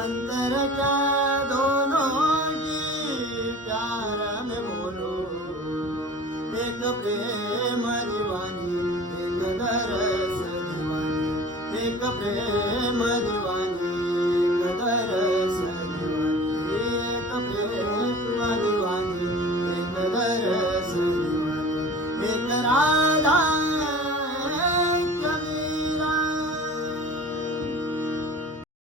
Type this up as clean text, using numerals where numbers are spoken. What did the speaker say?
अंतर क्या दोनों की प्यार में बोलो, एक प्रेम दीवानी एक दरस दीवानी, एक प्रेम